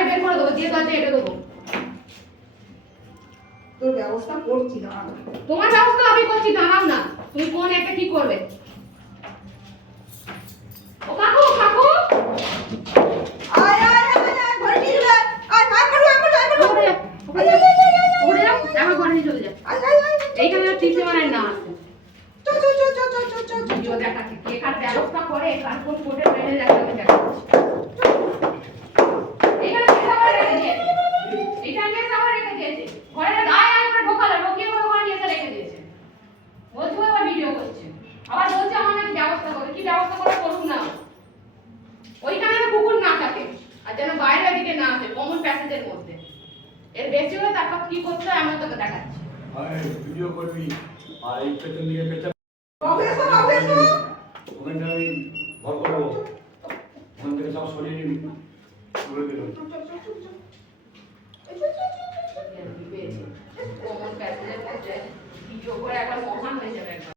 বাইরে বের করে দেবো, দিয়ে দরজা এঁটে দেবো। তোর ব্যবস্থা করছি না। তোমার ব্যবস্থা আমি করছি, দাঁড়াও না। তুমি কোন একটা কি করবে? ও কাকু, কাকু আয় আয় আয় আয় ঘরে নিয়ে চলে আয়। আয় আয় করো আয় করো আয় করো। ওরে ওরে ওরে আমার ঘরে নিয়ে চলে যা। আয় আয় আয়। এইখানে টিসি মারার না আছে। চল চল চল চল চল চল চল। ভিডিও দেখাচ্ছি কে কার ব্যবস্থা করে, কার কোন কোর্টে মেরে দেখাতে দেখাচ্ছি। এইখানে খাবার রেখে দিয়েছে, এইটা নিয়ে খাবার রেখে দিয়েছে। ঘরে আয় আয় করে ঢোকালো, ঢোকিয়ে ওরা ঘরে নিয়ে এসে রেখে দিয়েছে। বলছে আবার ভিডিও করছে, আবার বলছে আমার নাকি ব্যবস্থা করে। কি ব্যবস্থা করে করুক না, ওইখানে যেন কুকুর না থাকে আর যেন বাইরের দিকে না আসে, কমন প্যাসেজের মধ্যে। এর বেশি হলে তারপর কি করতে হয় আমি তোকে দেখাচ্ছি। আরে ভিডিও করবি আর এই পেছন দিকে পেছন অভ্যেস অভ্যেস। ওখানটা আমি ভর করবো, ওখান থেকে সব সরিয়ে নিবি করে দিল। কমন প্যাসেজের মধ্যে ভিডিও করে একবার মহান হয়ে যাবে একবার।